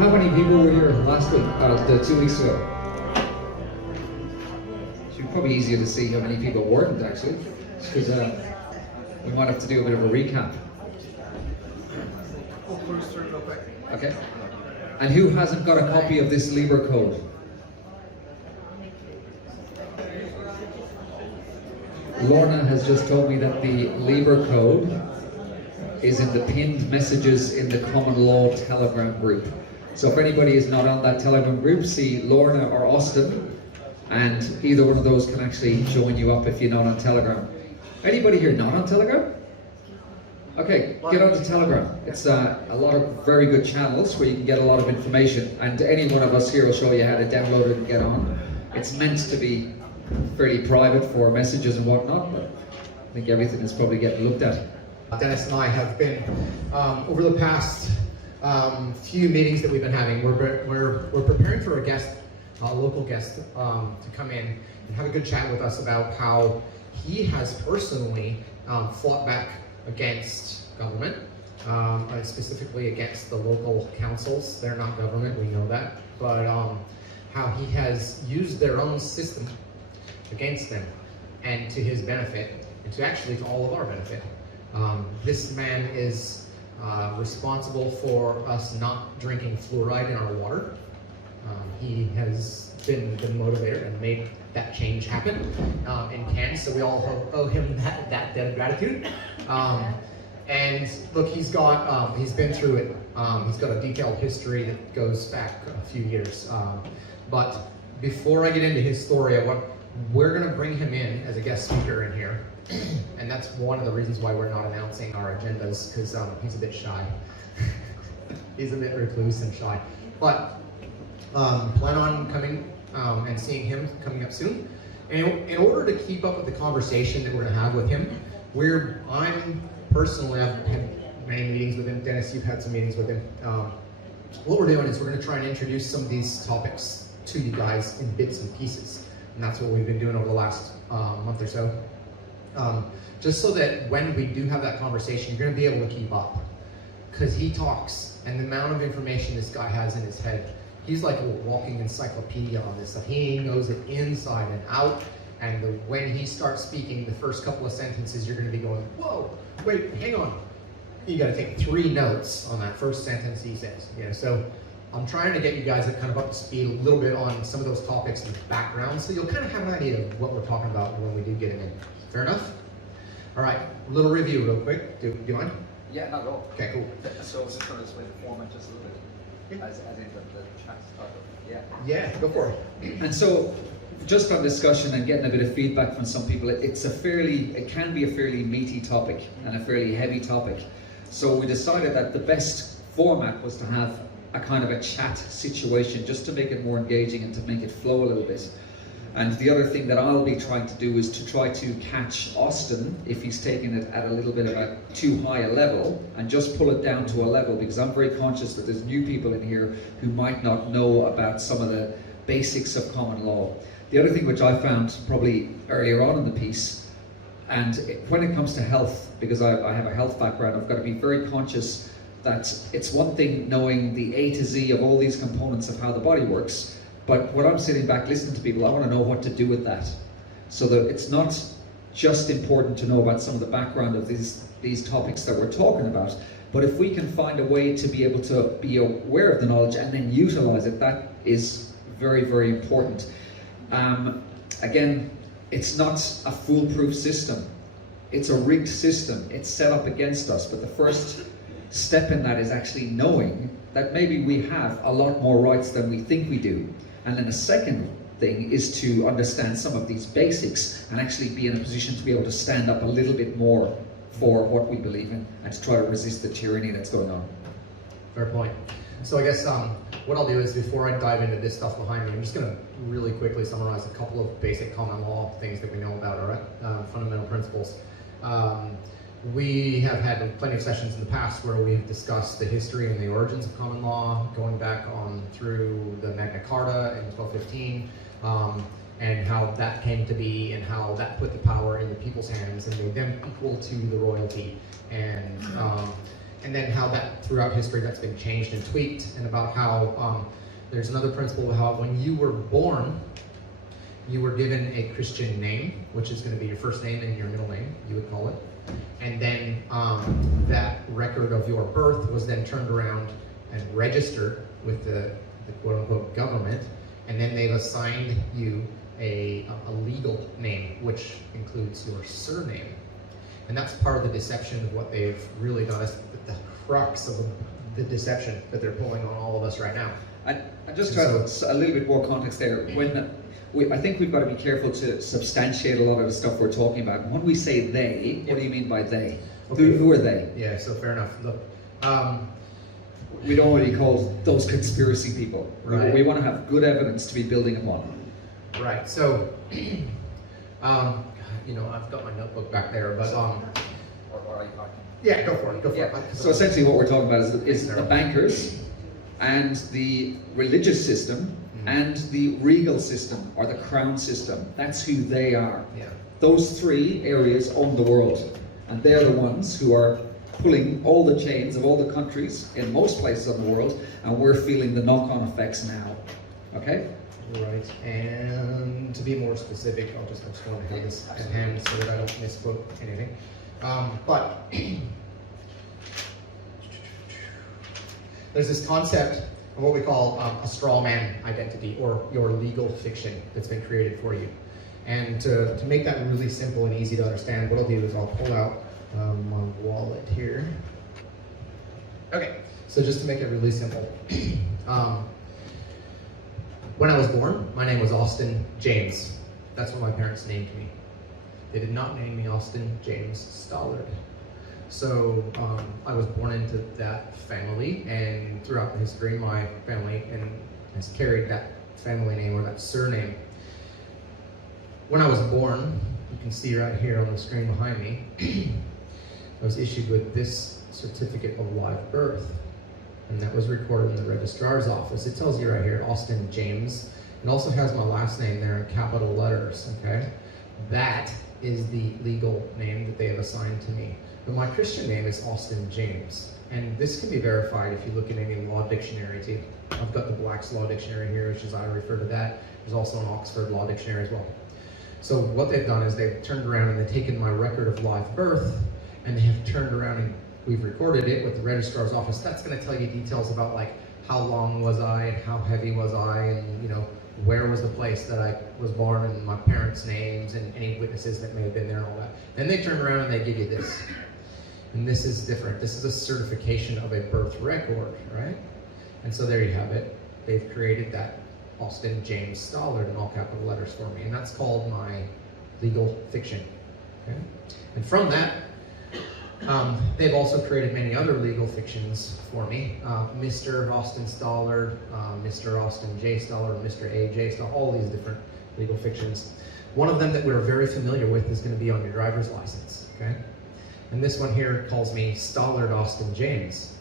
how many people were here last week, 2 weeks ago? It's probably easier to see how many people weren't actually, because we might have to do a bit of a recap. Okay. And who hasn't got a copy of this Libre code? Lorna has just told me that the Libre code is in the pinned messages in the Common Law Telegram group. So if anybody is not on that Telegram group, see Lorna or Austin, and either one of those can actually join you up if you're not on Telegram. Anybody here not on Telegram? Okay, get onto Telegram. It's a lot of very good channels where you can get a lot of information, and any one of us here will show you how to download it and get on. It's meant to be fairly private for messages and whatnot, but I think everything is probably getting looked at. Dennis and I have been, over the past few meetings that we've been having, we're preparing for a guest, a local guest, to come in and have a good chat with us about how he has personally fought back against government, specifically against the local councils. They're not government, we know that, but how he has used their own system against them and to his benefit, and to actually to all of our benefit. This man is responsible for us not drinking fluoride in our water. He has been the motivator and made that change happen in Cairns, so we all owe him that debt of gratitude. And look, he's been through it. He's got a detailed history that goes back a few years. But before I get into his story, we're going to bring him in as a guest speaker in here. And that's one of the reasons why we're not announcing our agendas, because he's a bit shy. He's a bit recluse and shy. But plan on coming and seeing him coming up soon. And in order to keep up with the conversation that we're going to have with him, I've had many meetings with him. Dennis, you've had some meetings with him. What we're doing is we're going to try and introduce some of these topics to you guys in bits and pieces. And that's what we've been doing over the last month or so. Just so that when we do have that conversation, you're going to be able to keep up. Because he talks, and the amount of information this guy has in his head, he's like a walking encyclopedia on this stuff. He knows it inside and out, and when he starts speaking, the first couple of sentences, you're going to be going, whoa, wait, hang on. You got to take 3 notes on that first sentence he says. So I'm trying to get you guys kind of up to speed a little bit on some of those topics in the background, so you'll kind of have an idea of what we're talking about when we do get him in. Fair enough? All right, a little review real quick. Do you mind? Yeah, not at all. Okay, cool. So I was just going to explain the format just a little bit, as in the chat started. Yeah. Yeah, go for it. And so, just on discussion and getting a bit of feedback from some people, it can be a fairly meaty topic and a fairly heavy topic. So we decided that the best format was to have a kind of a chat situation, just to make it more engaging and to make it flow a little bit. And the other thing that I'll be trying to do is to try to catch Austin if he's taking it at a little bit of a too high a level, and just pull it down to a level, because I'm very conscious that there's new people in here who might not know about some of the basics of common law. The other thing which I found probably earlier on in the piece, and when it comes to health, because I have a health background, I've got to be very conscious that it's one thing knowing the A to Z of all these components of how the body works, but when I'm sitting back listening to people, I want to know what to do with that. So that it's not just important to know about some of the background of these topics that we're talking about, but if we can find a way to be able to be aware of the knowledge and then utilize it, that is very, very important. Again, it's not a foolproof system. It's a rigged system. It's set up against us, but the first step in that is actually knowing that maybe we have a lot more rights than we think we do. And then the second thing is to understand some of these basics and actually be in a position to be able to stand up a little bit more for what we believe in and to try to resist the tyranny that's going on. Fair point. So I guess what I'll do is, before I dive into this stuff behind me, I'm just going to really quickly summarize a couple of basic common law things that we know about, all right? Fundamental principles. We have had plenty of sessions in the past where we have discussed the history and the origins of common law, going back on through the Magna Carta in 1215, and how that came to be and how that put the power in the people's hands and made them equal to the royalty. And and then how that throughout history that's been changed and tweaked, and about how there's another principle of how when you were born, you were given a Christian name, which is going to be your first name and your middle name, you would call it. And then that record of your birth was then turned around and registered with the quote-unquote government, and then they've assigned you a legal name, which includes your surname. And that's part of the deception of what they've really done, is the crux of the deception that they're pulling on all of us right now. And just to add a little bit more context there, I think we've got to be careful to substantiate a lot of the stuff we're talking about. When we say they, what do you mean by they? Okay. Who are they? Yeah, so fair enough. Look, We don't want to be called those conspiracy people. Right. We want to have good evidence to be building upon. right, so, you know, I've got my notebook back there, but, Or are you talking? yeah, go for it, go for Yeah. it. So essentially what we're talking about is the bankers and the religious system and the regal system, or the crown system. That's who they are. Yeah. Those three areas own the world, and they're the ones who are pulling all the chains of all the countries in most places of the world, and we're feeling the knock-on effects now. Okay? Right, and to be more specific, I just want to have this at hand so that I don't misquote anything. But there's this concept of what we call a straw man identity, or your legal fiction that's been created for you. And to make that really simple and easy to understand, what I'll do is I'll pull out my wallet here. Okay, so just to make it really simple. When I was born, my name was Austin James. That's what my parents named me. They did not name me Austin James Stollard. So I was born into that family, and throughout the history, my family has carried that family name, or that surname. When I was born, you can see right here on the screen behind me, I was issued with this certificate of live birth, and that was recorded in the registrar's office. It tells you right here, Austin James. It also has my last name there in capital letters, okay? That is the legal name that they have assigned to me. But my Christian name is Austin James, and this can be verified if you look in any law dictionary too. I've got the Black's Law Dictionary here, which is I refer to that. There's also an Oxford Law Dictionary as well. So what they've done is they've turned around and they've taken my record of live birth, and they have turned around and we've recorded it with the registrar's office. That's going to tell you details about like how long was I, and how heavy was I, and you know, where was the place that I was born, and my parents' names, and any witnesses that may have been there and all that. Then they turn around and they give you this. And this is different. This is a certification of a birth record, right? And so there you have it. They've created that Austin James Stollard in all capital letters for me, and that's called my legal fiction. Okay? And from that, they've also created many other legal fictions for me. Mr. Austin Stollard, Mr. Austin J. Stollard, Mr. A. J. Stollard, all these different legal fictions. One of them that we're very familiar with is going to be on your driver's license. Okay? And this one here calls me Stollard Austin James,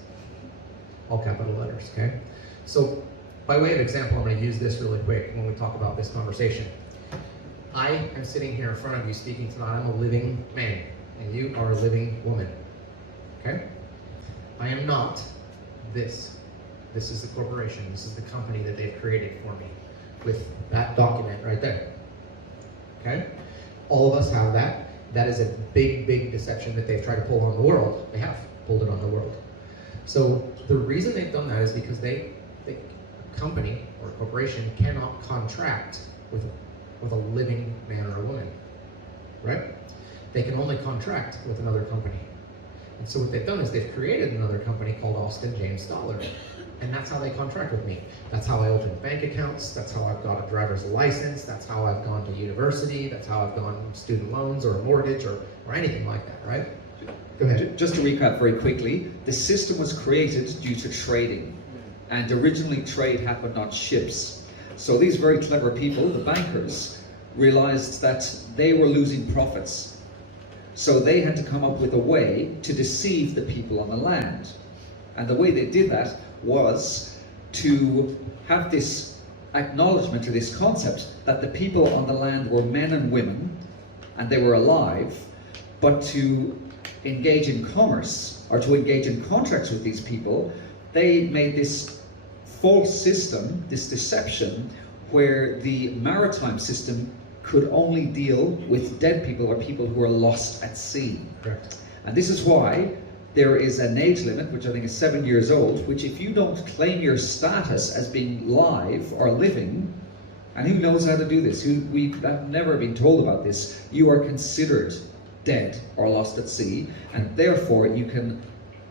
all capital letters. Okay? So by way of example, I'm going to use this really quick when we talk about this conversation. I am sitting here in front of you speaking tonight. I'm a living man, and you are a living woman. Okay? I am not this. This is the corporation. This is the company that they've created for me with that document right there. Okay? All of us have that. That is a big, big deception that they've tried to pull on the world. They have pulled it on the world. So the reason they've done that is because a company or a corporation cannot contract with a living man or a woman, right? They can only contract with another company. And so what they've done is they've created another company called Austin James Stollard. And that's how they contract with me. That's how I open bank accounts. That's how I've got a driver's license. That's how I've gone to university. That's how I've gone student loans or a mortgage or anything like that, right? Go ahead. Just to recap very quickly, the system was created due to trading. And originally trade happened on ships. So these very clever people, the bankers, realized that they were losing profits. So they had to come up with a way to deceive the people on the land. And the way they did that was to have this acknowledgement or this concept that the people on the land were men and women and they were alive, but to engage in commerce or to engage in contracts with these people, they made this false system, this deception, where the maritime system could only deal with dead people or people who are lost at sea. Correct. And this is why there is an age limit, which I think is 7 years old, which if you don't claim your status as being live or living, and who knows how to do this? We have never been told about this. You are considered dead or lost at sea, and therefore you can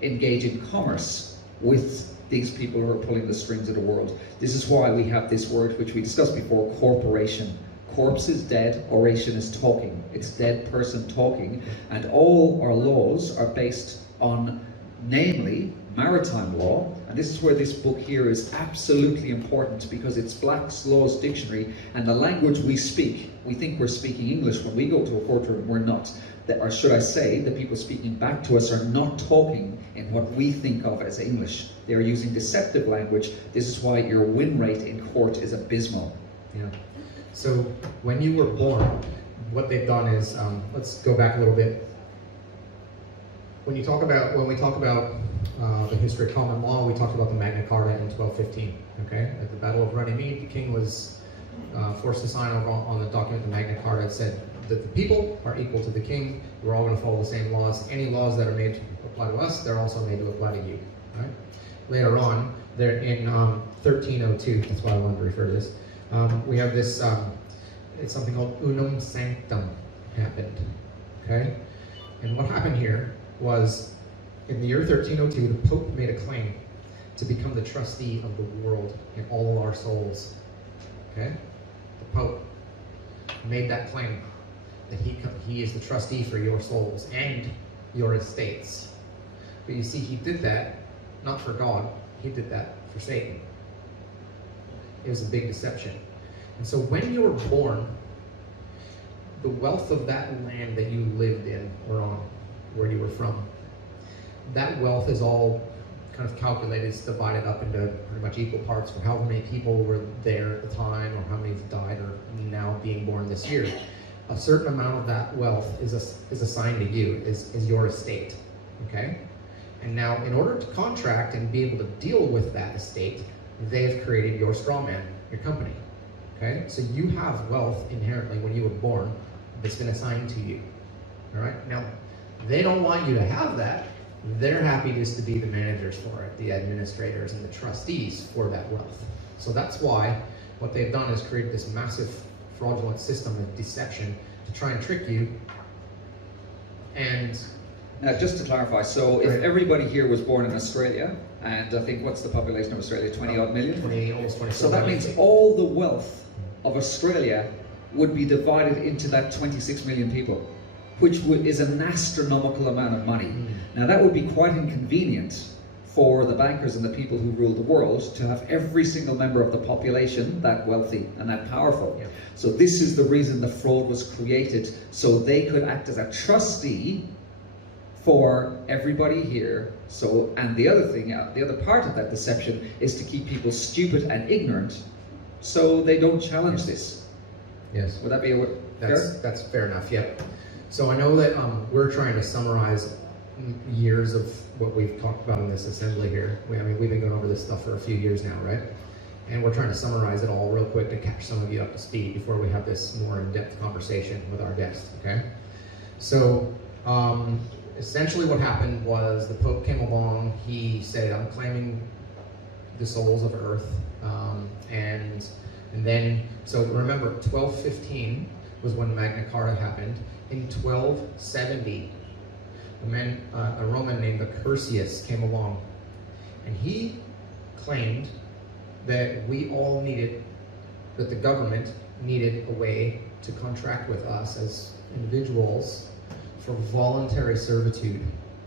engage in commerce with these people who are pulling the strings of the world. This is why we have this word, which we discussed before, corporation. Corpse is dead, oration is talking. It's dead person talking, and all our laws are based on, namely, maritime law. And this is where this book here is absolutely important, because it's Black's Law's Dictionary, and the language we speak, we think we're speaking English. When we go to a courtroom, we're not. Or should I say, the people speaking back to us are not talking in what we think of as English. They are using deceptive language. This is why your win rate in court is abysmal. Yeah. So when you were born, what they've done is, let's go back a little bit. When we talk about the history of common law, we talked about the Magna Carta in 1215. Okay, at the Battle of Runnymede, the king was forced to sign on the document, the Magna Carta. It said that the people are equal to the king. We're all going to follow the same laws. Any laws that are made to apply to us, they're also made to apply to you. Right? Later on, there in 1302. That's why I wanted to refer to this. We have this. It's something called unum sanctum happened. Okay, and what happened here was, in the year 1302, the Pope made a claim to become the trustee of the world and all our souls. Okay? The Pope made that claim that he is the trustee for your souls and your estates. But you see, he did that not for God, he did that for Satan. It was a big deception. And so when you were born, the wealth of that land that you lived in or on, where you were from, that wealth is all kind of calculated. It's divided up into pretty much equal parts for however many people were there at the time, or how many have died or now being born this year. A certain amount of that wealth is assigned to you, is your estate. Okay? And now, in order to contract and be able to deal with that estate, they have created your straw man, your company. Okay? So you have wealth inherently when you were born that's been assigned to you. All right? Now, they don't want you to have that. They're happy just to be the managers for it, the administrators and the trustees for that wealth. So that's why what they've done is create this massive fraudulent system of deception to try and trick you. And now, just to clarify, so if Right. everybody here was born in Australia, and I think, what's the population of Australia, 20 odd million? 20, almost 20. So that means all the wealth of Australia would be divided into that 26 million people, which is an astronomical amount of money. Now that would be quite inconvenient for the bankers and the people who rule the world to have every single member of the population that wealthy and that powerful. Yeah. So this is the reason the fraud was created, so they could act as a trustee for everybody here. So, and the other thing, the other part of that deception is to keep people stupid and ignorant, so they don't challenge this. Yes. Would that be fair? That's fair enough, yep. So I know that we're trying to summarize years of what we've talked about in this assembly here. I mean, we've been going over this stuff for a few years now, right? And we're trying to summarize it all real quick to catch some of you up to speed before we have this more in-depth conversation with our guest, okay? So, essentially what happened was the Pope came along, he said, I'm claiming the souls of earth, and then, so remember, 1215 was when Magna Carta happened. In 1270, a Roman named Accursius came along, and he claimed that we all needed, that the government needed a way to contract with us as individuals for voluntary servitude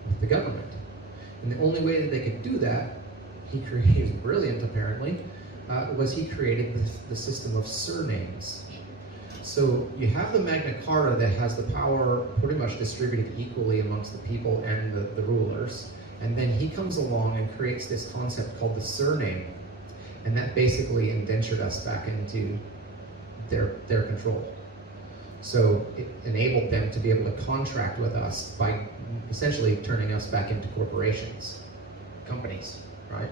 with the government. And the only way that they could do that, he was brilliant apparently, was he created the system of surnames. So you have the Magna Carta that has the power pretty much distributed equally amongst the people and the rulers. And then he comes along and creates this concept called the surname. And that basically indentured us back into their control. So it enabled them to be able to contract with us by essentially turning us back into corporations, companies, right?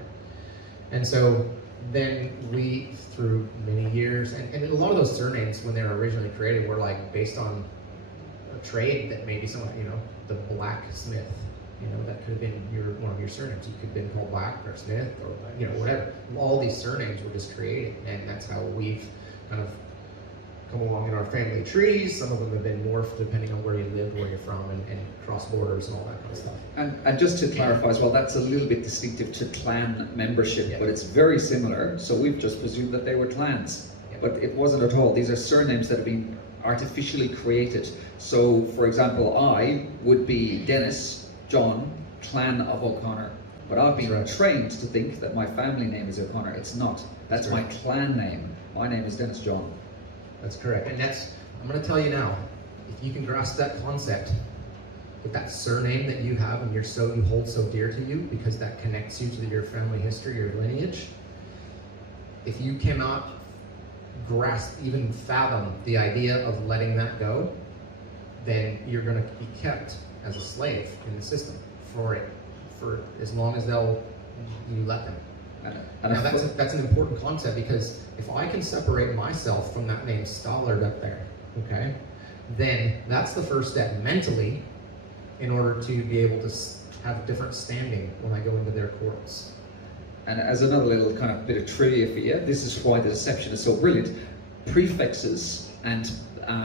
And so then we, through many years, and a lot of those surnames when they were originally created were like based on a trade that maybe someone, you know, the blacksmith, you know, that could have been one of your surnames. You could have been called Black or Smith or, you know, whatever. All these surnames were just created, and that's how we've kind of come along in our family trees. Some of them have been morphed depending on where you live, where you're from, and cross borders and all that kind of stuff. And just to clarify as well, that's a little bit distinctive to clan membership, but it's very similar. So we've just presumed that they were clans, but it wasn't at all. These are surnames that have been artificially created. So, for example, I would be Dennis John, clan of O'Connor, but I've been trained to think that my family name is O'Connor. It's not. That's my clan name. My name is Dennis John. That's correct. And that's, I'm going to tell you now, if you can grasp that concept, with that surname that you have and you hold so dear to you, because that connects you to your family history, your lineage, if you cannot grasp, even fathom the idea of letting that go, then you're going to be kept as a slave in the system for as long as you let them. Now that's an important concept, because if I can separate myself from that name Stallard up there, okay, then that's the first step mentally in order to be able to have a different standing when I go into their courts. And as another little kind of bit of trivia for you, this is why the deception is so brilliant. Prefixes and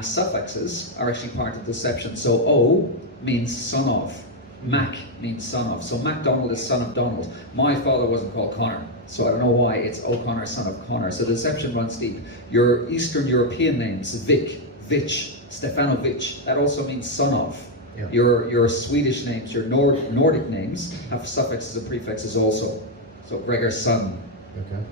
suffixes are actually part of deception. So O means son of. Mac means son of. So MacDonald is son of Donald. My father wasn't called Connor, so I don't know why it's O'Connor, son of Connor. So the deception runs deep. Your Eastern European names, Vic, Vich, Stefanovic, that also means son of. Yeah. Your Swedish names, your Nordic names have suffixes and prefixes also. So Gregor's son. Okay.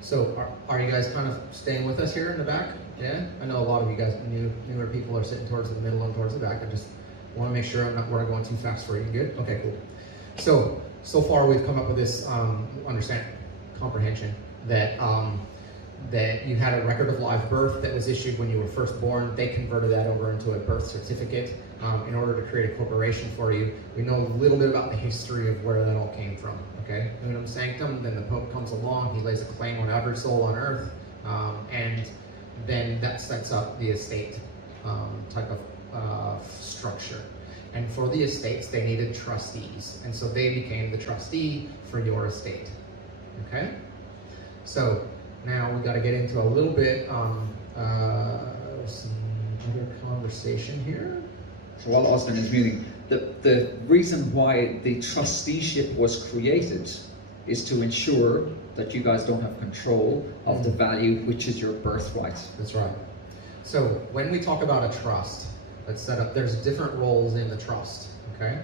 So are you guys kind of staying with us here in the back? Yeah? I know a lot of you guys, newer people, are sitting towards the middle and towards the back. I just want to make sure we're not going too fast for you. Good? Okay, cool. So far we've come up with this comprehension that that you had a record of live birth that was issued when you were first born. They converted that over into a birth certificate in order to create a corporation for you. We know a little bit about the history of where that all came from. Okay, Unum Sanctum. Then the Pope comes along. He lays a claim on every soul on earth, and then that sets up the estate type of structure. And for the estates, they needed trustees, and so they became the trustee for your estate. Okay, so now we got to get into a little bit some other conversation here. So while Austin is muting, the reason why the trusteeship was created is to ensure that you guys don't have control of the value, which is your birthright. That's right. So when we talk about a trust, let's set up, there's different roles in the trust, okay?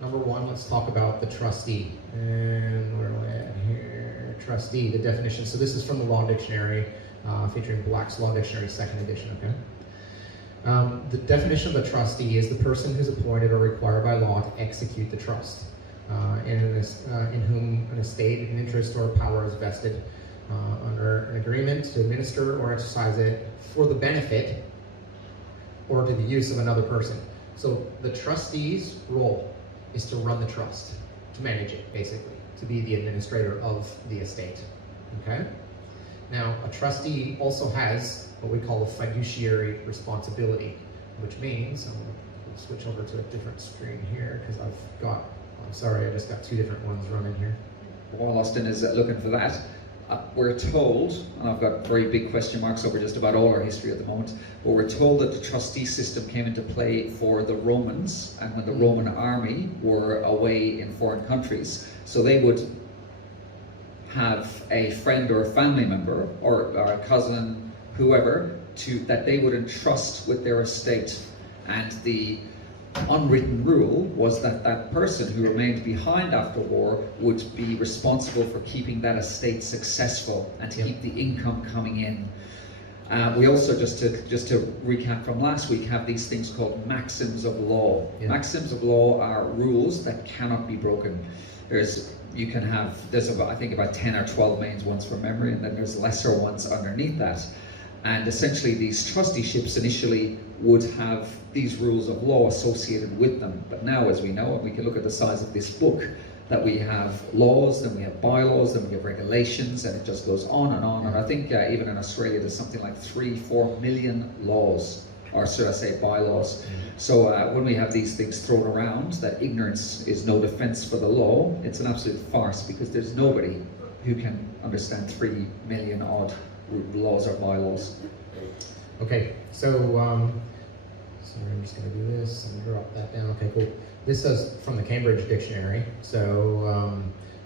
Number one, let's talk about the trustee. And where am I at here? Trustee, the definition. So this is from the Law Dictionary, featuring Black's Law Dictionary, 2nd edition, okay? The definition of a trustee is the person who's appointed or required by law to execute the trust, in whom an estate, an interest, or power is vested under an agreement to administer or exercise it for the benefit or to the use of another person. So the trustee's role is to run the trust, to manage it, basically, to be the administrator of the estate, okay? Now, a trustee also has what we call a fiduciary responsibility, which means, I'm gonna switch over to a different screen here, because I'm sorry, I just got two different ones running here. While Austin is looking for that, we're told, and I've got very big question marks over just about all our history at the moment, but we're told that the trustee system came into play for the Romans, and when the Roman army were away in foreign countries. So they would have a friend or a family member, or a cousin, whoever, that they would entrust with their estate. And the unwritten rule was that that person who remained behind after war would be responsible for keeping that estate successful and to keep the income coming in. We also, just to recap from last week, have these things called maxims of law. Maxims of law are rules that cannot be broken. There's I think about 10 or 12 main ones from memory, and then there's lesser ones underneath that. And essentially these trusteeships initially would have these rules of law associated with them. But now, as we know, and we can look at the size of this book, that we have laws, then we have bylaws, then we have regulations, and it just goes on and on. And I think even in Australia there's something like 3-4 million laws, or should I say bylaws. So when we have these things thrown around, that ignorance is no defense for the law, it's an absolute farce, because there's nobody who can understand 3 million odd laws or bylaws. Okay, so sorry, I'm just going to do this and drop that down. Okay, cool. This is from the Cambridge Dictionary. So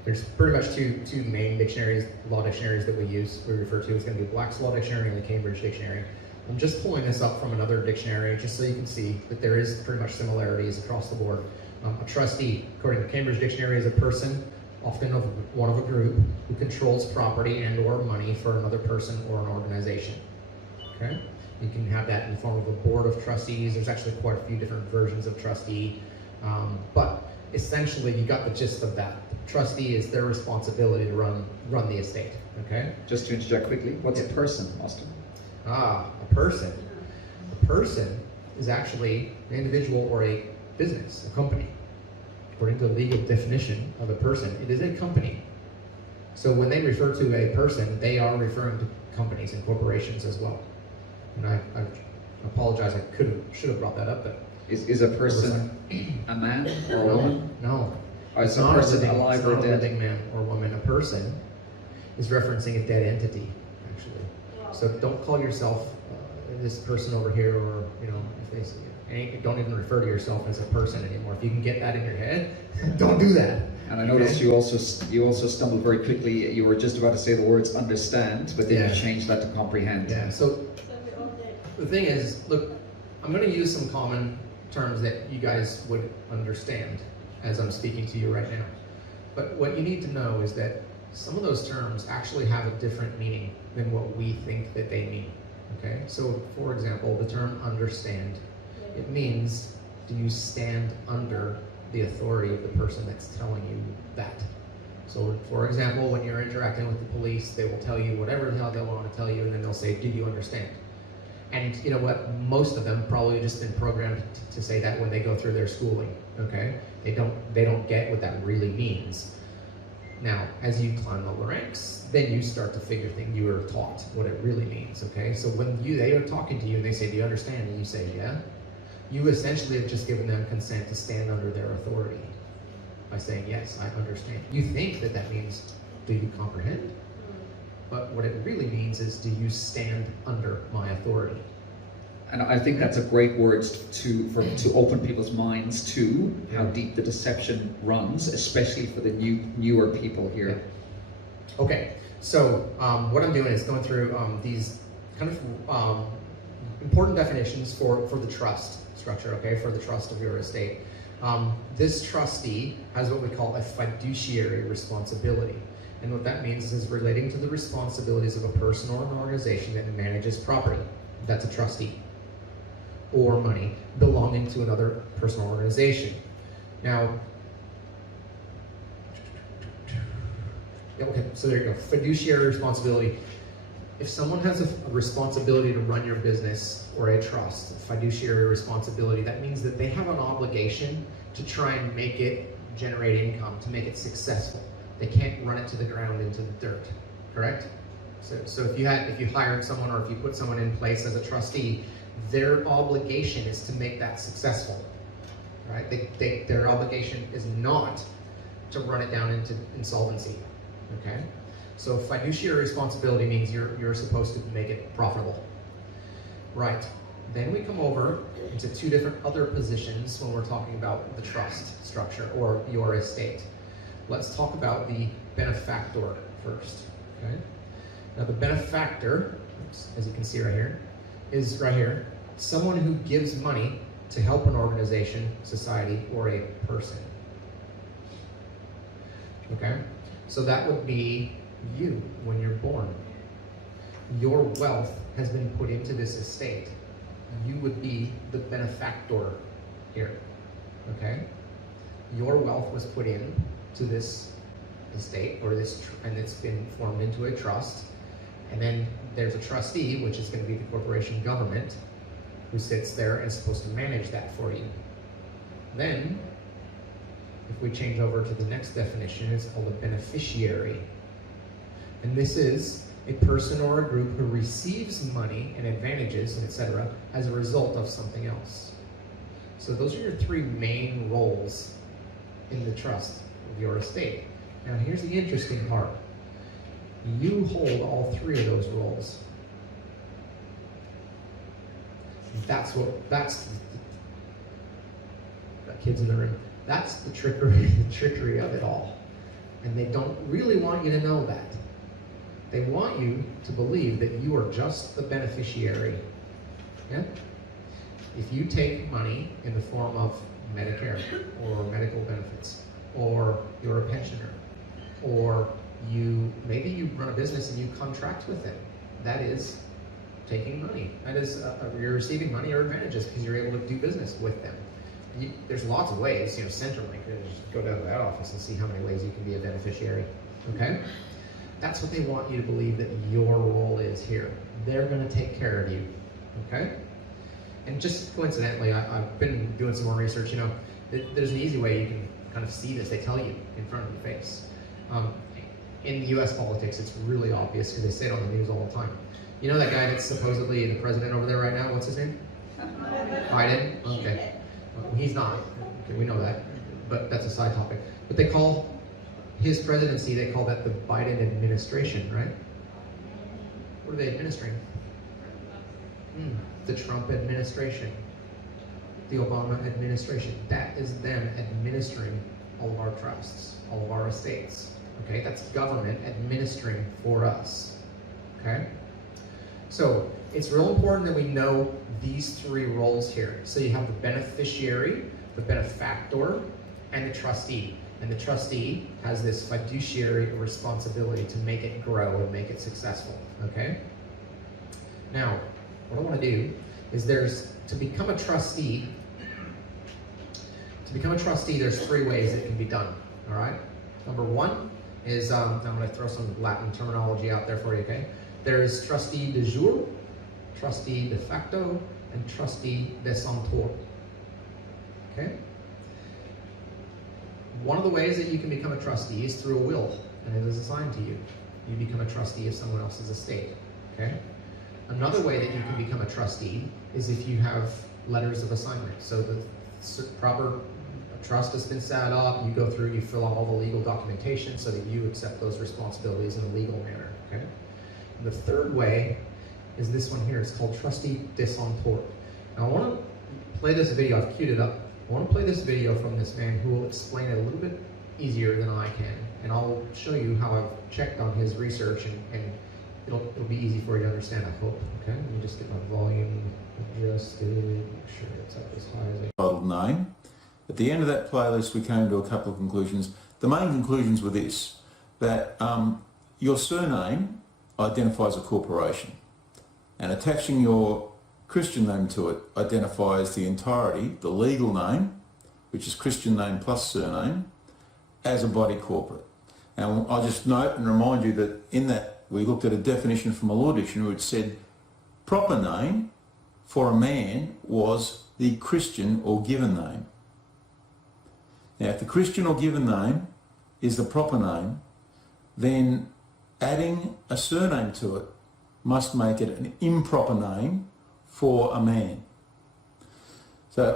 there's pretty much two main dictionaries, law dictionaries that we use. We refer to as going to be Black's Law Dictionary and the Cambridge Dictionary. I'm just pulling this up from another dictionary just so you can see that there is pretty much similarities across the board. A trustee, according to Cambridge Dictionary, is a person, often one of a group, who controls property and or money for another person or an organization. Okay? You can have that in the form of a board of trustees. There's actually quite a few different versions of trustee. But essentially, you got the gist of that. The trustee is their responsibility to run the estate. Okay? Just to interject quickly, what's a person, Austin? A person. A person is actually an individual or a business, a company. According to the legal definition of a person, it is a company. So when they refer to a person, they are referring to companies and corporations as well. And I apologize, I should have brought that up, but Is a person a man or a woman? No. Or is a person alive or It's not a dead? living man or woman. A person is referencing a dead entity, actually. So don't call yourself this person over here, or if they say, don't even refer to yourself as a person anymore. If you can get that in your head, don't do that. And I noticed you also stumbled very quickly. You were just about to say the words understand, but then you changed that to comprehend. Yeah. So the thing is, look, I'm going to use some common terms that you guys would understand as I'm speaking to you right now. But what you need to know is that some of those terms actually have a different meaning than what we think that they mean. Okay? So, for example, the term understand, it means, do you stand under the authority of the person that's telling you that? So, for example, when you're interacting with the police, they will tell you whatever the hell they want to tell you, and then they'll say, do you understand? And you know what? Most of them probably just been programmed to say that when they go through their schooling. Okay? They don't get what that really means. Now, as you climb the ranks, then you start to figure things. You are taught what it really means. Okay? So when they are talking to you and they say, "Do you understand?" and you say, "Yeah," you essentially have just given them consent to stand under their authority by saying, "Yes, I understand." You think that means, "Do you comprehend?" But what it really means is, do you stand under my authority? And I think that's a great word to open people's minds to how deep the deception runs, especially for the newer people here. Okay, so what I'm doing is going through these kind of important definitions for the trust structure, okay, for the trust of your estate. This trustee has what we call a fiduciary responsibility. And what that means is relating to the responsibilities of a person or an organization that manages property. That's a trustee. Or money belonging to another person or organization. Now, okay, so there you go. Fiduciary responsibility. If someone has a responsibility to run your business or a trust, fiduciary responsibility, that means that they have an obligation to try and make it generate income, to make it successful. They can't run it to the ground into the dirt, correct? So if you hired someone or if you put someone in place as a trustee, their obligation is to make that successful, right? Their obligation is not to run it down into insolvency, okay? So fiduciary responsibility means you're supposed to make it profitable. Right, then we come over into two different other positions when we're talking about the trust structure or your estate. Let's talk about the benefactor first, okay? Now the benefactor, as you can see right here, is right here, someone who gives money to help an organization, society, or a person. Okay? So that would be you when you're born. Your wealth has been put into this estate. You would be the benefactor here. Okay? Your wealth was put in to this estate, or and it's been formed into a trust. And then there's a trustee, which is going to be the corporation government, who sits there and is supposed to manage that for you. Then, if we change over to the next definition, it's called a beneficiary. And this is a person or a group who receives money and advantages, etc., as a result of something else. So those are your three main roles in the trust of your estate. Now here's the interesting part. You hold all three of those roles. That's got kids in the room. That's the trickery of it all. And they don't really want you to know that. They want you to believe that you are just the beneficiary. Yeah? If you take money in the form of Medicare or medical benefits, or you're a pensioner, or maybe you run a business and you contract with them, that is taking money. That is, you're receiving money or advantages because you're able to do business with them. There's lots of ways, Centrelink, just go down to that office and see how many ways you can be a beneficiary, okay? That's what they want you to believe that your role is here. They're gonna take care of you, okay? And just coincidentally, I've been doing some more research, there's an easy way you can kind of see this. They tell you in front of your face. In US politics, it's really obvious because they say it on the news all the time. You know that guy that's supposedly the president over there right now? What's his name? Biden? Okay. Well, he's not. Okay, we know that. But that's a side topic. But they call his presidency, they call that the Biden administration, right? What are they administering? The Trump administration. The Obama administration. That is them administering all of our trusts, all of our estates. Okay, that's government administering for us. Okay? So, it's real important that we know these three roles here. So you have the beneficiary, the benefactor, and the trustee. And the trustee has this fiduciary responsibility to make it grow and make it successful. Okay? Now, what I want to do is to become a trustee, there's three ways it can be done. All right? Number one is, I'm going to throw some Latin terminology out there for you, okay? There's trustee de jure, trustee de facto, and trustee de tort. Okay? One of the ways that you can become a trustee is through a will, and it is assigned to you. You become a trustee of someone else's estate. Okay? Another way that you can become a trustee is if you have letters of assignment. So the proper trust has been set up, you go through, you fill out all the legal documentation so that you accept those responsibilities in a legal manner. Okay? And the third way is this one here. It's called trustee de tort. Now I want to play this video. I've queued it up. I want to play this video from this man who will explain it a little bit easier than I can. And I'll show you how I've checked on his research, and it'll be easy for you to understand, I hope. Okay? Let me just get my volume adjusted, make sure it's up as high as I Titled name. At the end of that playlist, we came to a couple of conclusions. The main conclusions were this, that your surname identifies a corporation, and attaching your Christian name to it identifies the entirety, the legal name, which is Christian name plus surname, as a body corporate. And I'll just note and remind you that in that we looked at a definition from a law dictionary which said proper name for a man was the Christian or given name. Now, if the Christian or given name is the proper name, then adding a surname to it must make it an improper name for a man. So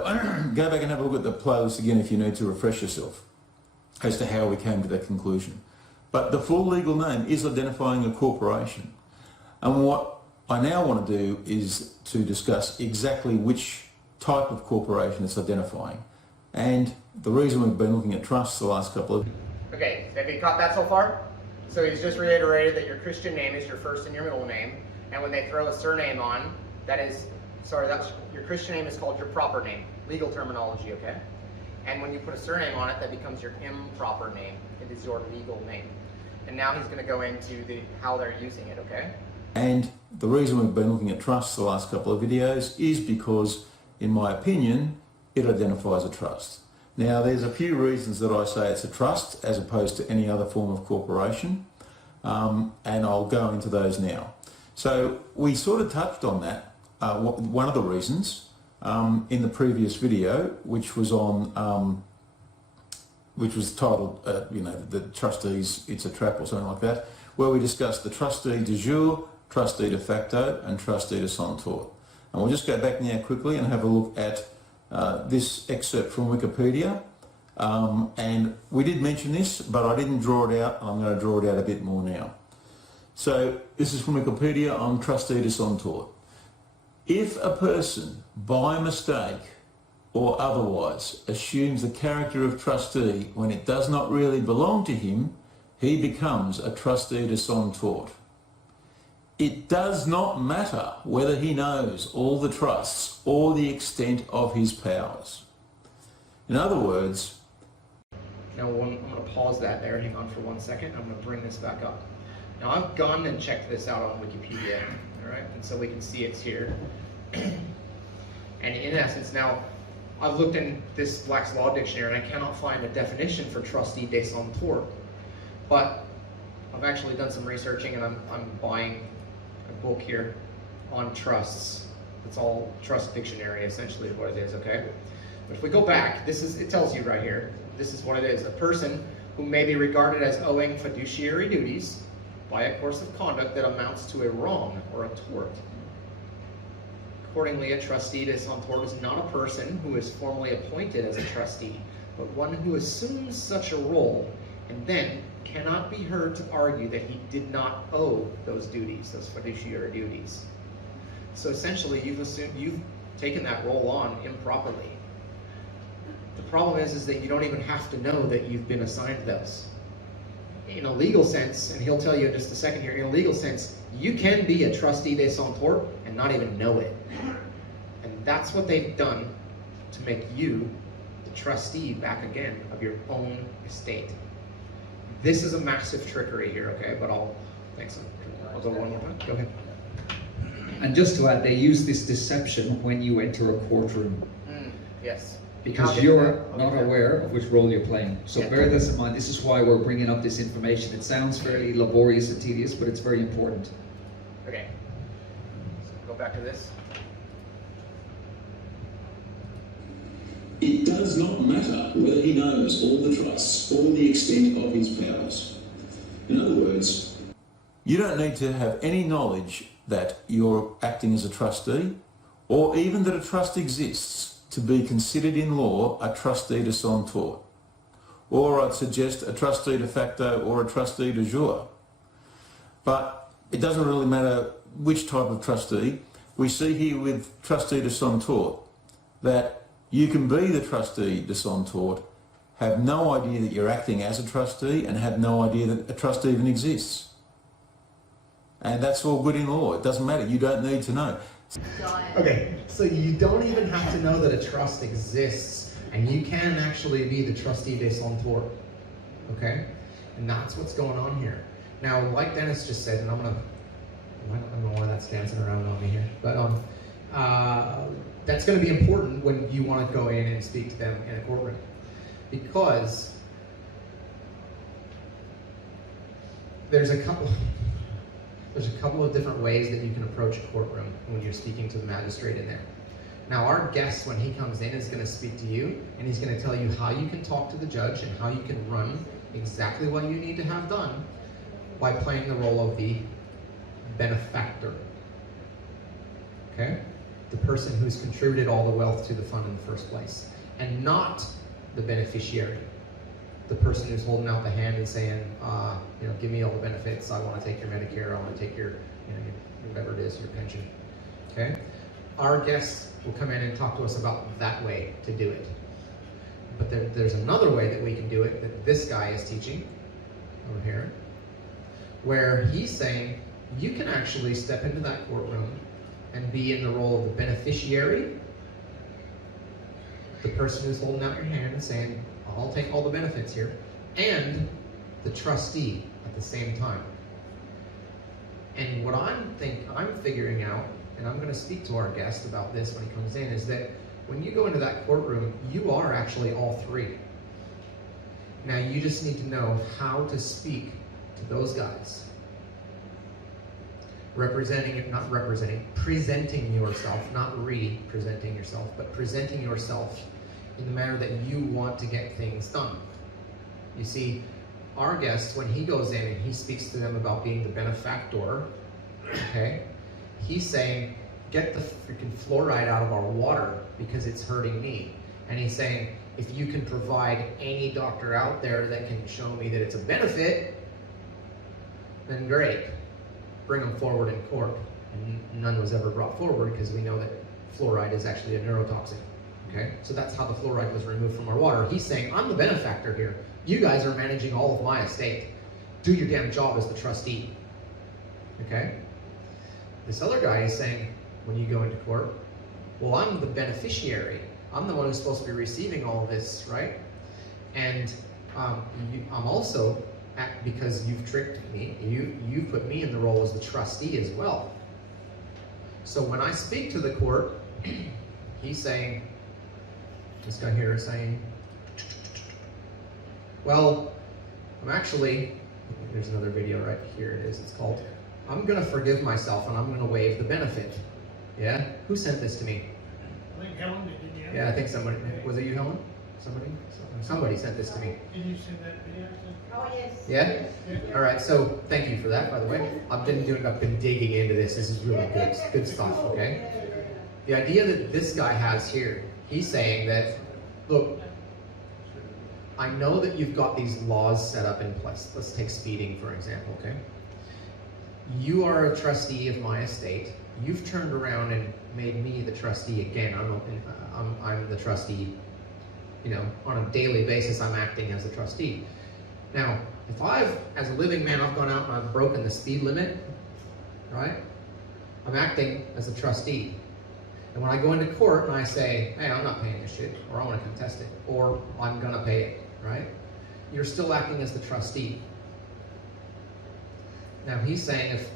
go back and have a look at the playlist again if you need to refresh yourself as to how we came to that conclusion. But the full legal name is identifying a corporation. And what I now want to do is to discuss exactly which type of corporation it's identifying. And the reason we've been looking at trusts the last couple of... Okay, have you caught that so far? So he's just reiterated that your Christian name is your first and your middle name, and when they throw a surname on, that's your Christian name is called your proper name, legal terminology, okay? And when you put a surname on it, that becomes your improper name. It is your legal name. And now he's going to go into how they're using it, okay? And the reason we've been looking at trusts the last couple of videos is because, in my opinion, it identifies a trust. Now, there's a few reasons that I say it's a trust as opposed to any other form of corporation, and I'll go into those now. So we sort of touched on that, one of the reasons, in the previous video, which was on, which was titled, the trustees, it's a trap or something like that, where we discussed the trustee de jure, trustee de facto, and trustee de son tort. And we'll just go back now quickly and have a look at this excerpt from Wikipedia. And we did mention this, but I didn't draw it out. I'm going to draw it out a bit more now. So this is from Wikipedia on trustee de son tort. If a person, by mistake or otherwise, assumes the character of trustee when it does not really belong to him, he becomes a trustee de son tort. It does not matter whether he knows all the trusts or the extent of his powers. In other words... Now I'm going to pause that there, hang on for 1 second, I'm going to bring this back up. Now I've gone and checked this out on Wikipedia, alright, and so we can see it's here. And in essence, now I've looked in this Black's Law Dictionary and I cannot find a definition for trustee de son tort. But I've actually done some researching and I'm buying a book here on trusts. It's all trust dictionary essentially is what it is, okay? But if we go back, it tells you right here, this is what it is. A person who may be regarded as owing fiduciary duties by a course of conduct that amounts to a wrong or a tort. Accordingly, a trustee de son tort is not a person who is formally appointed as a trustee, but one who assumes such a role and then cannot be heard to argue that he did not owe those duties, those fiduciary duties. So essentially, you've taken that role on improperly. The problem is that you don't even have to know that you've been assigned those. In a legal sense, and he'll tell you in just a second here, in a legal sense, you can be a trustee de son tort and not even know it. And that's what they've done to make you the trustee back again of your own estate. This is a massive trickery here, okay? But I'll go one more time. Go ahead. And just to add, they use this deception when you enter a courtroom. Yes. Because you're not aware of which role you're playing. So bear this in mind. This is why we're bringing up this information. It sounds fairly laborious and tedious, but it's very important. Okay. So go back to this. It does not matter whether he knows all the trusts or the extent of his powers. In other words, you don't need to have any knowledge that you're acting as a trustee, or even that a trust exists, to be considered in law a trustee de son tort. Or I'd suggest a trustee de facto or a trustee de jure. But it doesn't really matter which type of trustee. We see here with trustee de son tort that you can be the trustee de son tort, have no idea that you're acting as a trustee, and have no idea that a trust even exists. And that's all good in law. It doesn't matter. You don't need to know. Okay, so you don't even have to know that a trust exists, and you can actually be the trustee de son tort. Okay? And that's what's going on here. Now, like Dennis just said, and I don't know why that's dancing around on me here, but that's going to be important when you want to go in and speak to them in a courtroom. Because there's a couple of different ways that you can approach a courtroom when you're speaking to the magistrate in there. Now, our guest, when he comes in, is going to speak to you, and he's going to tell you how you can talk to the judge and how you can run exactly what you need to have done by playing the role of the benefactor. Okay? The person who's contributed all the wealth to the fund in the first place, and not the beneficiary. The person who's holding out the hand and saying, give me all the benefits, I want to take your Medicare, I want to take your, whatever it is, your pension. Okay? Our guests will come in and talk to us about that way to do it. But there's another way that we can do it that this guy is teaching over here, where he's saying you can actually step into that courtroom and be in the role of the beneficiary, the person who's holding out your hand and saying, I'll take all the benefits here, and the trustee at the same time. And what I'm figuring out, and I'm going to speak to our guest about this when he comes in, is that when you go into that courtroom, you are actually all three. Now you just need to know how to speak to those guys. presenting yourself, not representing yourself, but presenting yourself in the manner that you want to get things done. You see, our guest, when he goes in and he speaks to them about being the benefactor, okay, he's saying, get the freaking fluoride out of our water because it's hurting me. And he's saying, if you can provide any doctor out there that can show me that it's a benefit, then great. Bring them forward in court. And none was ever brought forward because we know that fluoride is actually a neurotoxin. Okay? So that's how the fluoride was removed from our water. He's saying, I'm the benefactor here. You guys are managing all of my estate. Do your damn job as the trustee. Okay? This other guy is saying, when you go into court, well, I'm the beneficiary. I'm the one who's supposed to be receiving all of this, right? And I'm also, because you've tricked me, you put me in the role as the trustee as well. So when I speak to the court, he's saying, this guy here is saying, well, I'm actually, there's another video right here, it is, it's called, I'm gonna forgive myself and I'm gonna waive the benefit. Yeah? Who sent this to me? I think Helen did, didn't you? Yeah, I think somebody, was it you, Helen? Somebody sent this to me. Did you send that video? Oh, yes. Yeah? All right, so thank you for that, by the way. I've been digging into this. This is really good stuff, okay? The idea that this guy has here, he's saying that, look, I know that you've got these laws set up in place. Let's take speeding, for example, okay? You are a trustee of my estate. You've turned around and made me the trustee again. I'm the trustee, you know, on a daily basis, I'm acting as a trustee. Now, if as a living man, I've gone out and I've broken the speed limit, right? I'm acting as a trustee. And when I go into court and I say, hey, I'm not paying this shit, or I want to contest it, or I'm gonna pay it, right? You're still acting as the trustee. Now, he's saying if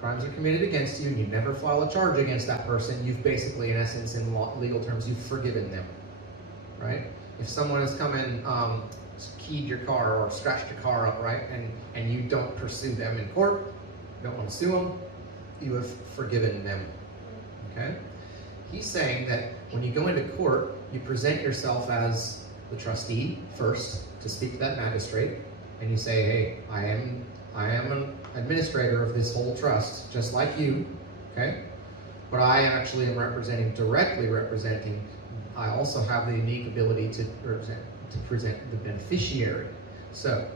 crimes are committed against you and you never file a charge against that person, you've basically, in essence, in legal terms, you've forgiven them, right? If someone has come and keyed your car or scratched your car up, right, and you don't pursue them in court, you don't want to sue them, you have forgiven them, okay? He's saying that when you go into court, you present yourself as the trustee first to speak to that magistrate, and you say, hey, I am an administrator of this whole trust, just like you, okay? But I actually am directly representing, I also have the unique ability to present the beneficiary. So,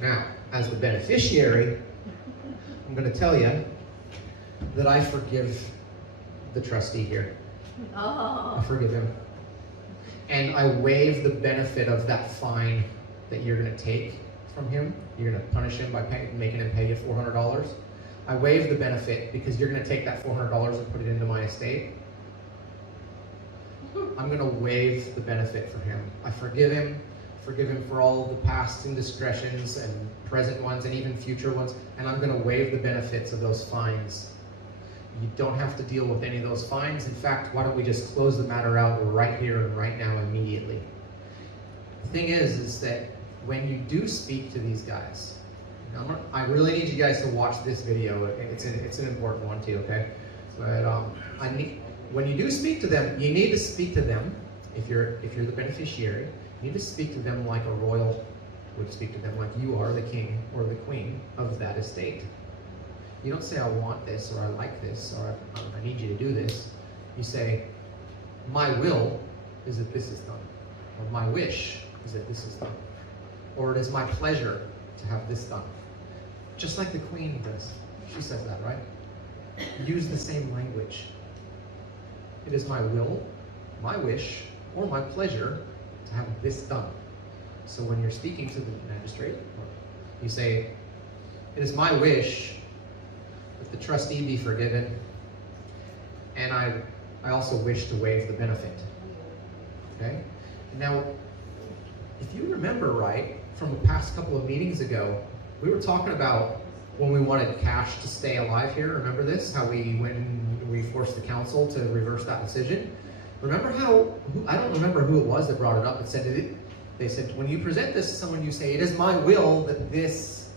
now, as the beneficiary, I'm going to tell you that I forgive the trustee here. Oh. I forgive him. And I waive the benefit of that fine that you're going to take from him. You're going to punish him by making him pay you $400. I waive the benefit because you're going to take that $400 and put it into my estate. I'm going to waive the benefit for him. I forgive him for all of the past indiscretions and present ones and even future ones, and I'm going to waive the benefits of those fines. You don't have to deal with any of those fines. In fact, why don't we just close the matter out right here and right now immediately? The thing is that when you do speak to these guys, I really need you guys to watch this video. It's an important one too, okay? But when you do speak to them, you need to speak to them, if you're the beneficiary, you need to speak to them like a royal would speak to them, like you are the king or the queen of that estate. You don't say, I want this, or I like this, or I need you to do this. You say, my will is that this is done, or my wish is that this is done, or it is my pleasure to have this done. Just like the queen does. She says that, right? Use the same language. It is my will, my wish, or my pleasure to have this done. So when you're speaking to the magistrate, you say, it is my wish that the trustee be forgiven, and I also wish to waive the benefit. Okay? Now, if you remember right, from the past couple of meetings ago, we were talking about when we wanted cash to stay alive here. Remember this? How we went and we forced the council to reverse that decision? Remember I don't remember who it was that brought it up. They said, when you present this to someone, you say, it is my will that this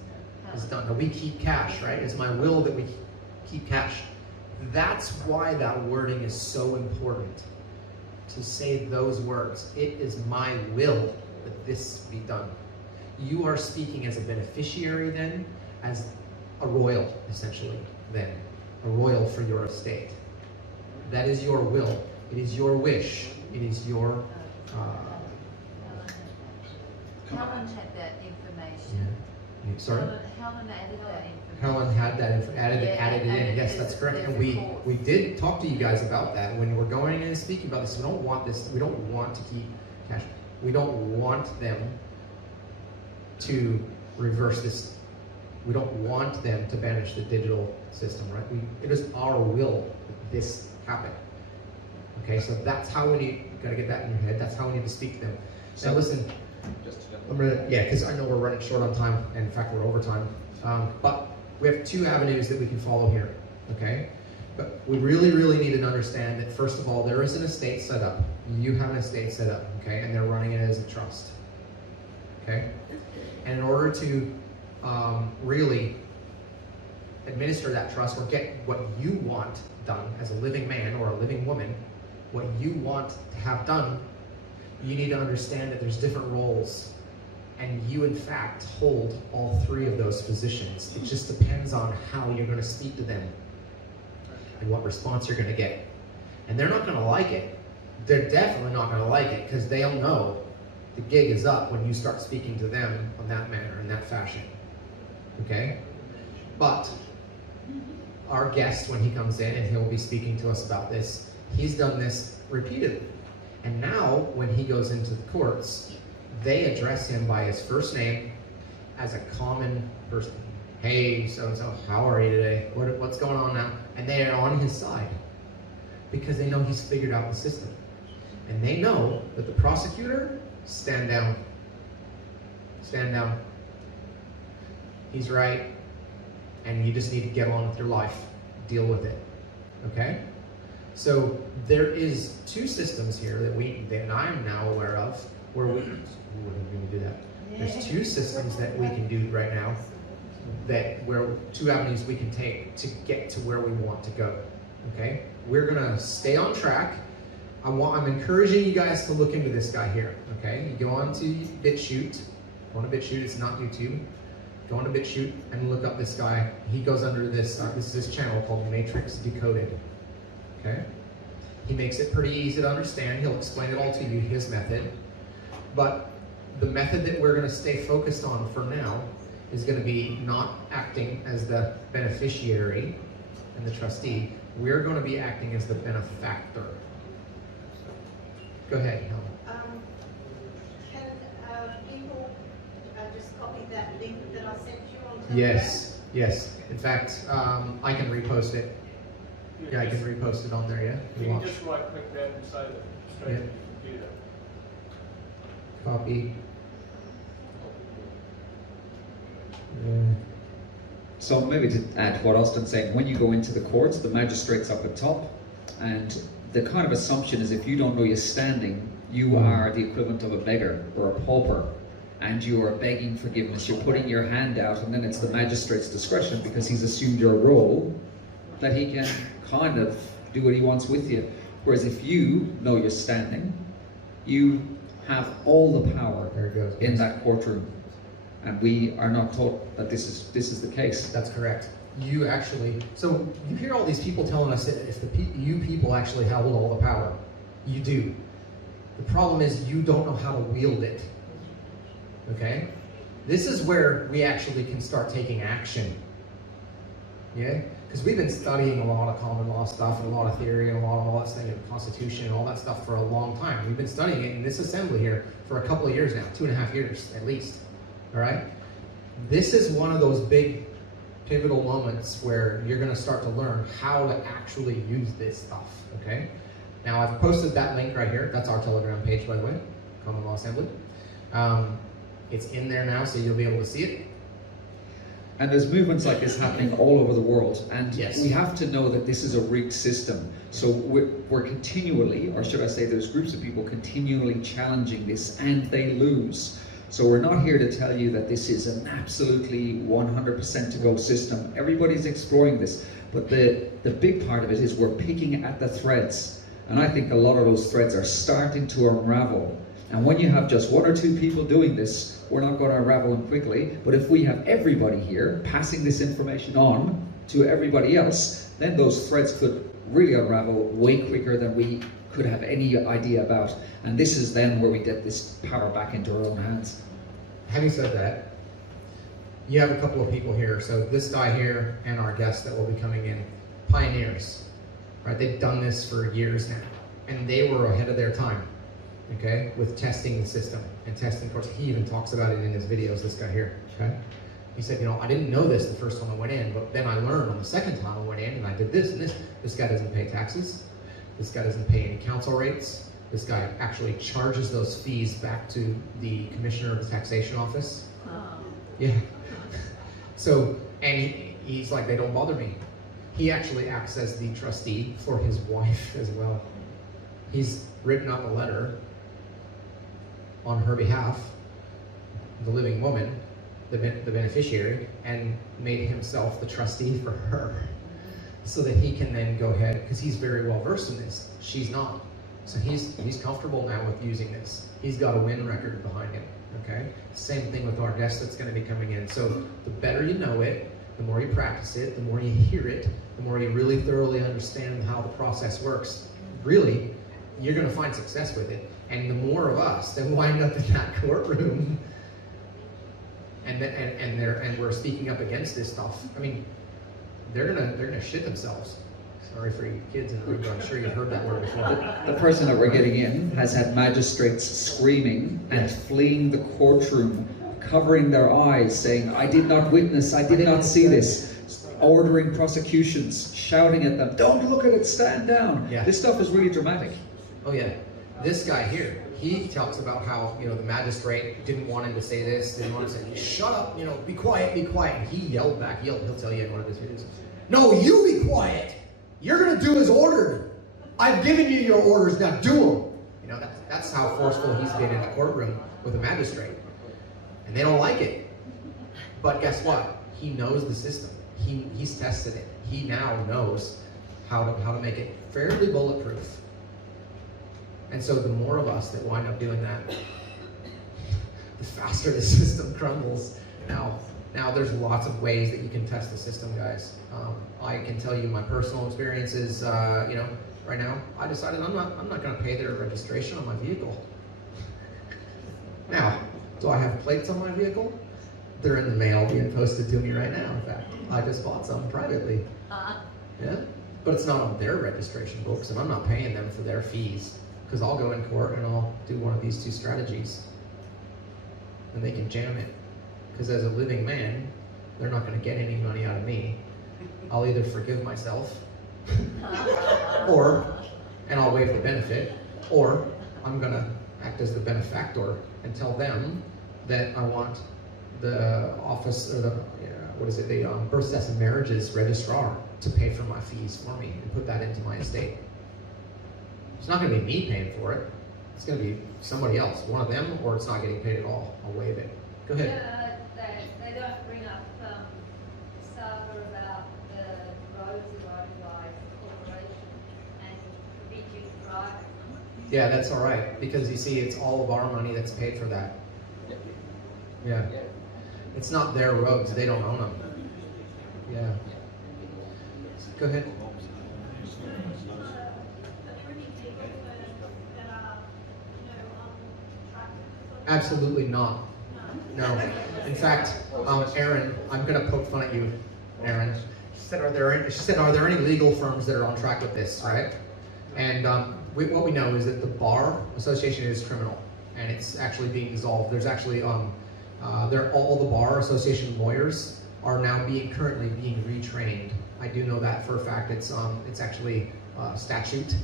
is done. Now we keep cash, right? It's my will that we keep cash. That's why that wording is so important. To say those words. It is my will that this be done. You are speaking as a beneficiary then, as a royal, essentially, then. A royal for your estate. That is your will. It is your wish. It is your... Helen had that information. Yeah. Sorry? Helen added that information. Helen had that added it in. added Yes, it that's as correct. their And we report. did talk to you guys about that when we're going in and speaking about this. We don't want this. We don't want to keep cash. We don't want them to reverse this. We don't want them to banish the digital system, right? It is our will that this happen. Okay, so that's how we need. You got to get that in your head. That's how we need to speak to them. So listen. Just to I'm gonna, yeah, because I know we're running short on time, and in fact we're over time. But we have two avenues that we can follow here, okay? But we really, really need to understand that first of all, there is an estate set up. You have an estate set up, okay? And they're running it as a trust, okay? And in order to really administer that trust or get what you want done as a living man or a living woman, what you want to have done, you need to understand that there's different roles, and you in fact hold all three of those positions. It just depends on how you're going to speak to them and what response you're going to get. And they're not going to like it. They're definitely not going to like it, because they'll know the gig is up when you start speaking to them on that manner, in that fashion. Okay? But our guest, when he comes in and he'll be speaking to us about this, he's done this repeatedly. And now, when he goes into the courts, they address him by his first name as a common person. Hey, so-and-so, how are you today? What's going on now? And they are on his side because they know he's figured out the system. And they know that the prosecutor, stand down. Stand down. He's right. And you just need to get on with your life. Deal with it. Okay? So there is two systems here that I'm now aware of where we going to do that. There's two systems that we can do right now two avenues we can take to get to where we want to go. Okay? We're gonna stay on track. I'm encouraging you guys to look into this guy here. Okay? You go on to BitChute. Go on to BitChute, it's not YouTube. Go on to BitChute and look up this guy. He goes under this this is his channel called Matrix Decoded. Okay? He makes it pretty easy to understand. He'll explain it all to you, his method. But the method that we're going to stay focused on for now is going to be not acting as the beneficiary and the trustee. We're going to be acting as the benefactor. Go ahead, Helen. Can people just copy that link that I sent you on Telegram? Yes, yes. In fact, I can repost it. Yeah, I can repost it on there, yeah? You can just right click that and save it straight to the computer. Copy. So maybe to add what Austin's saying, when you go into the courts, the magistrate's up at top, and the kind of assumption is if you don't know your standing, you are the equivalent of a beggar or a pauper, and you are begging forgiveness. You're putting your hand out, and then it's the magistrate's discretion, because he's assumed your role, that he can kind of do what he wants with you. Whereas if you know your standing, you have all the power There it goes. in that courtroom. And we are not taught that this is the case. That's correct. You actually, so you hear all these people telling us that if you people actually hold all the power. You do. The problem is you don't know how to wield it. Okay? This is where we actually can start taking action. Yeah? Because we've been studying a lot of common law stuff and a lot of theory and a lot of all that stuff, and Constitution and all that stuff for a long time. We've been studying it in this assembly here for a couple of years now, 2.5 years at least. All right? This is one of those big pivotal moments where you're going to start to learn how to actually use this stuff. Okay? Now I've posted that link right here. That's our Telegram page, by the way, Common Law Assembly. It's in there now, so you'll be able to see it. And there's movements like this happening all over the world, and Yes. we have to know that this is a rigged system. So we're continually, or should I say there's groups of people continually challenging this, and they lose. So we're not here to tell you that this is an absolutely 100% to go system. Everybody's exploring this. But the big part of it is we're picking at the threads. And I think a lot of those threads are starting to unravel. And when you have just 1 or 2 people doing this, we're not going to unravel them quickly. But if we have everybody here passing this information on to everybody else, then those threads could really unravel way quicker than we could have any idea about. And this is then where we get this power back into our own hands. Having said that, you have a couple of people here. So this guy here and our guest that will be coming in, pioneers, right? They've done this for years now, and they were ahead of their time, okay, with testing the system and testing courts. He even talks about it in his videos, this guy here, okay? He said, you know, I didn't know this the first time I went in, but then I learned on the second time I went in and I did this and this. This guy doesn't pay taxes. This guy doesn't pay any council rates. This guy actually charges those fees back to the Commissioner of the Taxation Office. Yeah. So, and he's like, they don't bother me. He actually acts as the trustee for his wife as well. He's written up a letter on her behalf, the living woman, the beneficiary, and made himself the trustee for her, so that he can then go ahead, because he's very well versed in this. She's not. So he's comfortable now with using this. He's got a win record behind him, okay? Same thing with our guest that's going to be coming in. So the better you know it, the more you practice it, the more you hear it, the more you really thoroughly understand how the process works, really, you're going to find success with it. And the more of us that wind up in that courtroom and we're speaking up against this stuff, I mean, they're gonna shit themselves. Sorry for you kids in the room, but I'm sure you've heard that word before. The person that we're getting in has had magistrates screaming and fleeing the courtroom, covering their eyes, saying, I did not witness, I did not see this, ordering prosecutions, shouting at them, don't look at it, stand down. Yeah. This stuff is really dramatic. Oh yeah, this guy here, he talks about how, you know, the magistrate didn't want him to say this, didn't want to say, shut up, you know, be quiet, be quiet. And he yelled back, he'll tell you in one of his videos, no, you be quiet. You're going to do as ordered. I've given you your orders, now do them. You know, that's how forceful he's been in the courtroom with a magistrate. And they don't like it. But guess what? He knows the system. He's tested it. He now knows how to make it fairly bulletproof. And so the more of us that wind up doing that, the faster the system crumbles. Now there's lots of ways that you can test the system, guys. I can tell you my personal experiences. You know, right now I decided I'm not going to pay their registration on my vehicle. Now, do I have plates on my vehicle? They're in the mail being posted to me right now. In fact, I just bought some privately. Yeah, but it's not on their registration books, and I'm not paying them for their fees, because I'll go in court and I'll do one of these two strategies, and they can jam it. Because as a living man, they're not going to get any money out of me. I'll either forgive myself, and I'll waive the benefit, or I'm going to act as the benefactor and tell them that I want the office, or the birth, deaths, and marriages registrar to pay for my fees for me and put that into my estate. It's not going to be me paying for it. It's going to be somebody else, one of them, or it's not getting paid at all. I'll waive it. Go ahead. They don't bring up saga about the roads owned by the corporation and forbid you to drive. Yeah, that's all right, because you see, it's all of our money that's paid for that. Yeah. It's not their roads, they don't own them. Yeah. Go ahead. Absolutely not. No. In fact, Erin, I'm going to poke fun at you, Erin. She said, are there any legal firms that are on track with this, right? And what we know is that the Bar Association is criminal, and it's actually being dissolved. There's actually, all the Bar Association lawyers are now currently being retrained. I do know that for a fact. It's actually statute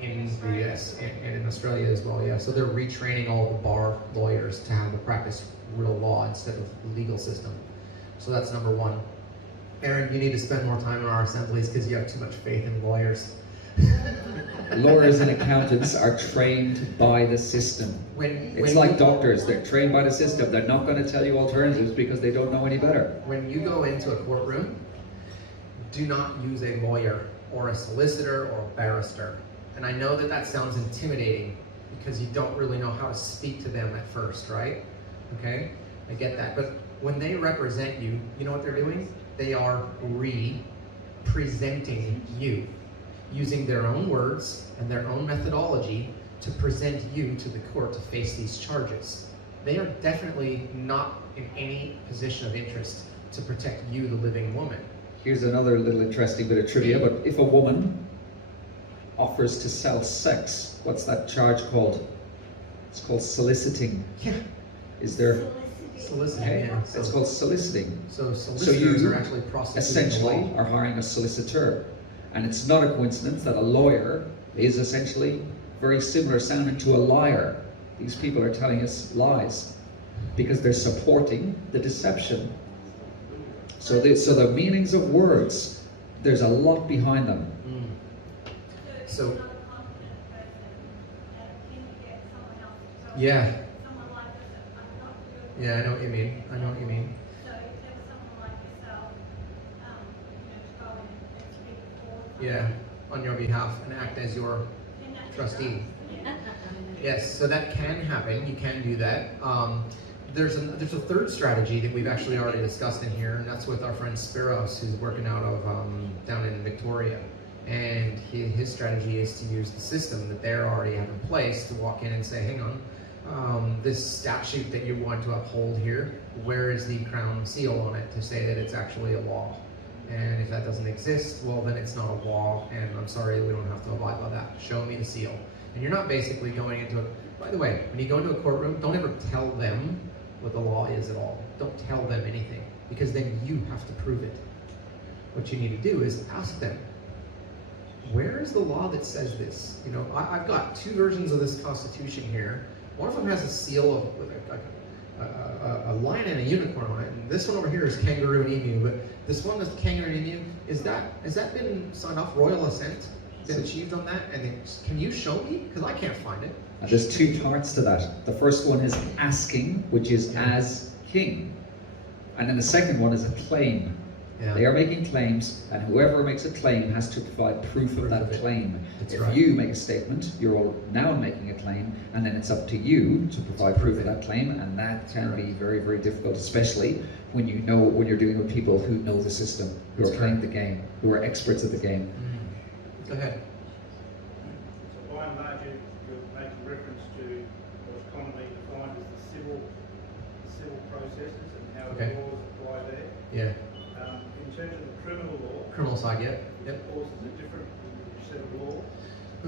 in the US and in Australia as well, yeah. So they're retraining all the bar lawyers to have to practice real law instead of the legal system. So that's number one. Aaron, you need to spend more time in our assemblies because you have too much faith in lawyers. Lawyers and accountants are trained by the system. It's like doctors, they're trained by the system. They're not going to tell you alternatives because they don't know any better. When you go into a courtroom, do not use a lawyer or a solicitor or a barrister. And I know that that sounds intimidating because you don't really know how to speak to them at first, right? Okay, I get that. But when they represent you, you know what they're doing? They are representing you, using their own words and their own methodology to present you to the court to face these charges. They are definitely not in any position of interest to protect you, the living woman. Here's another little interesting bit of trivia, but if a woman offers to sell sex, what's that charge called? It's called soliciting. Yeah. Is there? Soliciting, Okay. yeah. It's called soliciting. So solicitors you are actually prosecuting essentially the law. are hiring a solicitor. And it's not a coincidence that a lawyer is essentially very similar sounding to a liar. These people are telling us lies because they're supporting the deception. So the meanings of words, there's a lot behind them. So, yeah. Yeah, I know what you mean. I know what you mean. So if there was someone like yourself, to go and speak for. Yeah, on your behalf and act as your trustee. Yes, so that can happen. You can do that. There's a third strategy that we've actually already discussed in here, and that's with our friend Spiros, who's working out of down in Victoria. And his strategy is to use the system that they already have in place to walk in and say, hang on, this statute that you want to uphold here, where is the crown seal on it to say that it's actually a law? And if that doesn't exist, well then it's not a law, and I'm sorry, we don't have to abide by that. Show me the seal. And you're not basically going into it. By the way, when you go into a courtroom, don't ever tell them what the law is at all. Don't tell them anything, because then you have to prove it. What you need to do is ask them, where is the law that says this? You know, I've got two versions of this Constitution here. One of them has a seal of a lion and a unicorn on it, and this one over here is kangaroo and emu. But this one with kangaroo and emu, has that been signed off? Royal assent been achieved on that? And then, can you show me? Because I can't find it. And there's two parts to that. The first one is asking, which is as king. And then the second one is a claim. Yeah. They are making claims, and whoever makes a claim has to provide proof of that claim. That's If right. you make a statement, you're all now making a claim, and then it's up to you to provide proof of that claim, and that can be very, very difficult, especially when you're dealing with people who know the system, who are playing the game, who are experts at the game. Go ahead. So by and large, you're making reference to what's commonly defined as the civil processes and how Okay. the laws apply there. Yeah. In terms of the criminal law, Criminal side, yeah. Yep. of course, is a different set of law.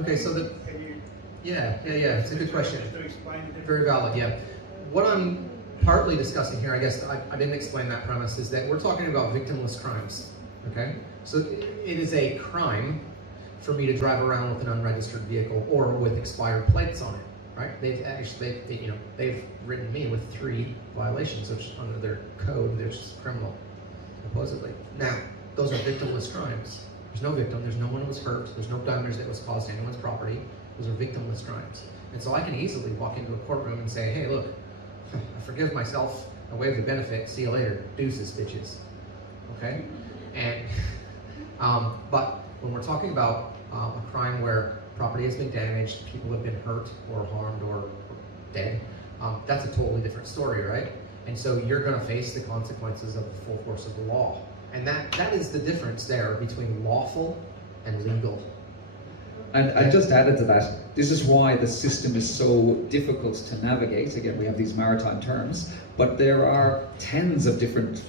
Okay, so Can you yeah, it's a good question. just to explain the difference? Very valid, yeah. What I'm partly discussing here, I guess I didn't explain that premise, is that we're talking about victimless crimes, okay? So it is a crime for me to drive around with an unregistered vehicle or with expired plates on it, right? They've written me with 3 violations, which under their code, they're just criminal, supposedly. Now, those are victimless crimes. There's no victim, there's no one who was hurt, there's no damage that was caused to anyone's property. Those are victimless crimes. And so I can easily walk into a courtroom and say, hey, look, I forgive myself, I waive the benefit, see you later, deuces, bitches. Okay? And, but when we're talking about a crime where property has been damaged, people have been hurt or harmed or dead, that's a totally different story, right? And so you're gonna face the consequences of the full force of the law. And that is the difference there between lawful and legal. And I just added to that, this is why the system is so difficult to navigate. Again, we have these maritime terms, but there are tens of different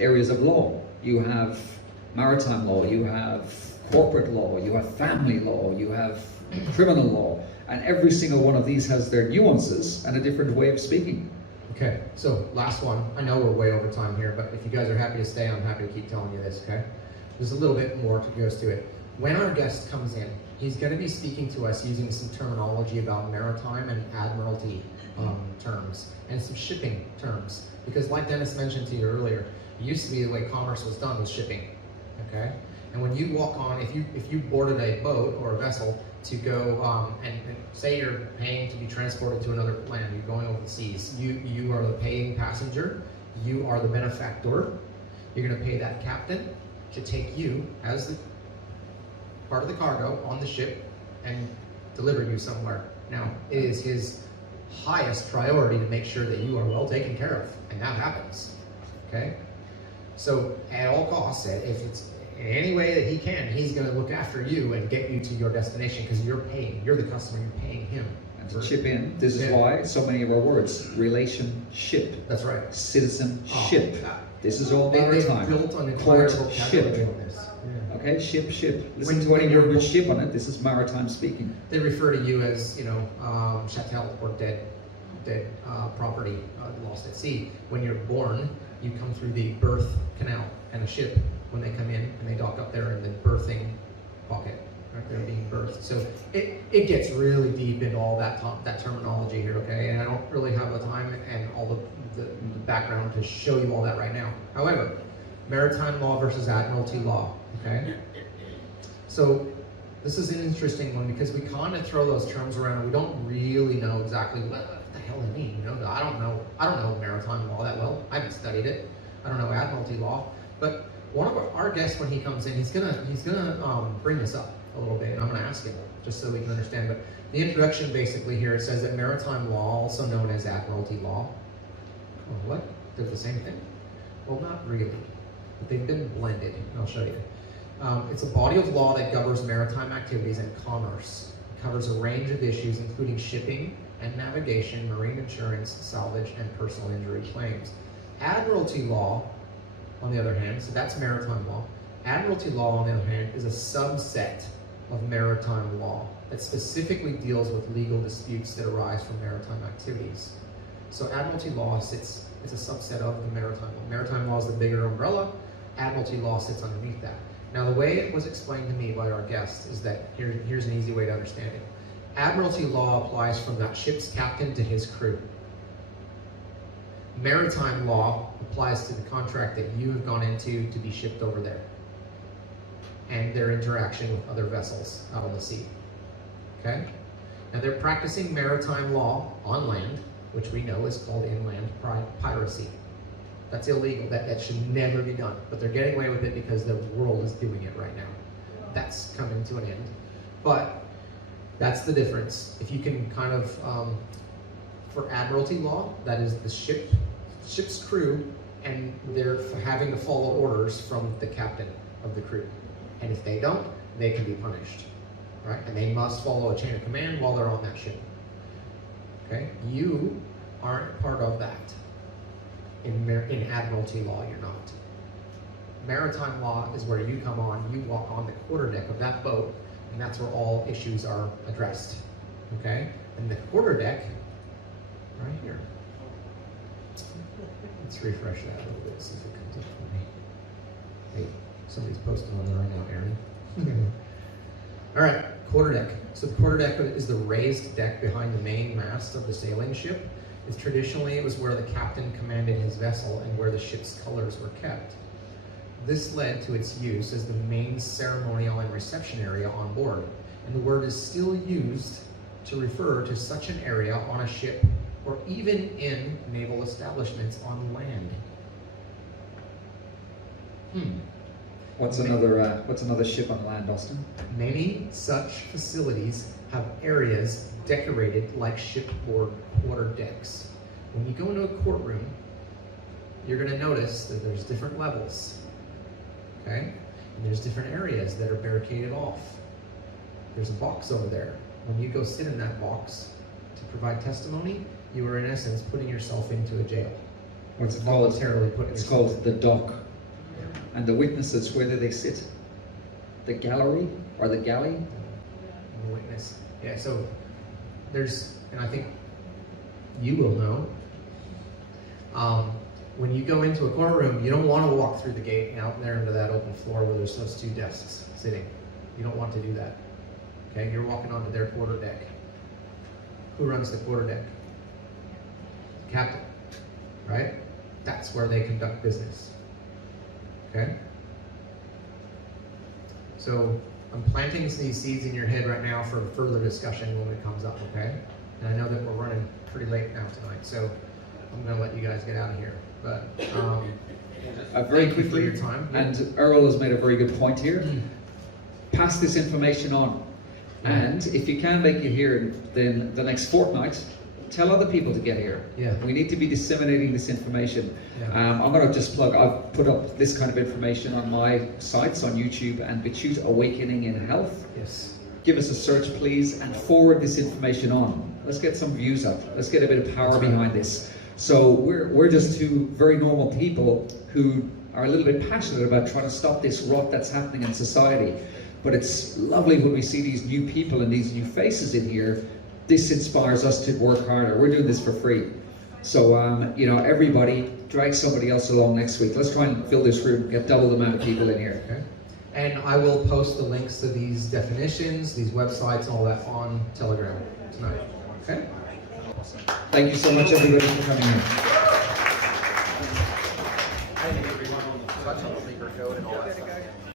areas of law. You have maritime law, you have corporate law, you have family law, you have criminal law, and every single one of these has their nuances and a different way of speaking. Okay, so last one. I know we're way over time here, but if you guys are happy to stay, I'm happy to keep telling you this, okay? There's a little bit more that goes to it. When our guest comes in, he's going to be speaking to us using some terminology about maritime and admiralty terms and some shipping terms. Because like Dennis mentioned to you earlier, it used to be the way commerce was done was shipping, okay? And when you walk on, if you boarded a boat or a vessel to go, and say you're paying to be transported to another land, you're going over the seas, you are the paying passenger, you are the benefactor, you're going to pay that captain to take you as the part of the cargo on the ship and deliver you somewhere. Now, it is his highest priority to make sure that you are well taken care of, and that happens, okay? So at all costs, if it's in any way that he can, he's going to look after you and get you to your destination, because you're the customer, you're paying him. And to chip in, this is why so many of our words, relationship, That's right. citizenship, this is all They've maritime. built an entire vocabulary Courtship. on this. Yeah. Okay, ship. Listen When- to any when you're- word with ship on it, this is maritime speaking. They refer to you as, chattel, or dead property lost at sea. When you're born, you come through the birth canal, and a ship, when they come in and they dock up there in the birthing pocket, right? They're being birthed. So it gets really deep into all that terminology here, okay? And I don't really have the time and all the background to show you all that right now. However, maritime law versus admiralty law, okay? So this is an interesting one, because we kind of throw those terms around and we don't really know exactly what the hell they mean. I don't know maritime law that well. I haven't studied it. I don't know admiralty law. But one of our guests, when he comes in, he's gonna bring this up a little bit, and I'm gonna ask him just so we can understand. But the introduction basically here, it says that maritime law, also known as admiralty law, what? They're the same thing? Well, not really, but they've been blended. I'll show you. It's a body of law that governs maritime activities and commerce. It covers a range of issues, including shipping and navigation, marine insurance, salvage, and personal injury claims. Admiralty law, on the other hand, so that's maritime law. Admiralty law, on the other hand, is a subset of maritime law that specifically deals with legal disputes that arise from maritime activities. So admiralty law it's a subset of the maritime law. Maritime law is the bigger umbrella. Admiralty law sits underneath that. Now, the way it was explained to me by our guest is that here's an easy way to understand it. Admiralty law applies from that ship's captain to his crew. Maritime law applies to the contract that you have gone into to be shipped over there, and their interaction with other vessels out on the sea. Okay? Now, they're practicing maritime law on land, which we know is called inland piracy. That's illegal. That should never be done. But they're getting away with it because the world is doing it right now. That's coming to an end. But that's the difference. If you can kind of, for admiralty law, that is the ship's crew, and they're having to follow orders from the captain of the crew. And if they don't, they can be punished, right? And they must follow a chain of command while they're on that ship. Okay? You aren't part of that. In admiralty law, you're not. Maritime law is where you come on, you walk on the quarterdeck of that boat, and that's where all issues are addressed. Okay? And the quarterdeck, right here. Let's refresh that a little bit, see if it comes up for me. Hey, somebody's posting on there right now, Aaron. All right, quarterdeck. So the quarterdeck is the raised deck behind the main mast of the sailing ship. Traditionally, it was where the captain commanded his vessel and where the ship's colors were kept. This led to its use as the main ceremonial and reception area on board, and the word is still used to refer to such an area on a ship or even in naval establishments on land. What's another ship on land, Austin? Many such facilities have areas decorated like shipboard quarter decks. When you go into a courtroom, you're going to notice that there's different levels, okay? And there's different areas that are barricaded off. There's a box over there. When you go sit in that box to provide testimony, you are in essence putting yourself into a jail. What's it called? Voluntarily putting It's yourself. called the dock. And the witnesses, where do they sit? The gallery or the galley? The witness. Yeah, so there's, and I think you will know, when you go into a courtroom, you don't want to walk through the gate and out there into that open floor where there's those two desks sitting. You don't want to do that. Okay, you're walking onto their quarterdeck. Who runs the quarterdeck? The captain, right? That's where they conduct business. Okay? So I'm planting these seeds in your head right now for further discussion when it comes up, okay? And I know that we're running pretty late now tonight, so I'm gonna let you guys get out of here. But very thank you for quickly, your time. and Earl has made a very good point here. Pass this information on. And if you can make it here, then the next fortnight, tell other people to get here. Yeah. We need to be disseminating this information. Yeah. I'm going to just plug, I've put up this kind of information on my sites on YouTube and BitChute Awakening in Health. Yes. Give us a search, please, and forward this information on. Let's get some views up. Let's get a bit of power behind this. So we're just two very normal people who are a little bit passionate about trying to stop this rot that's happening in society. But it's lovely when we see these new people and these new faces in here. This inspires us to work harder. We're doing this for free. So, you know, everybody drag somebody else along next week. Let's try and fill this room, get double the amount of people in here. Okay. And I will post the links to these definitions, these websites, and all that on Telegram tonight. Okay? Thank you so much, everybody, for coming here. Touch on the leaker code and all that.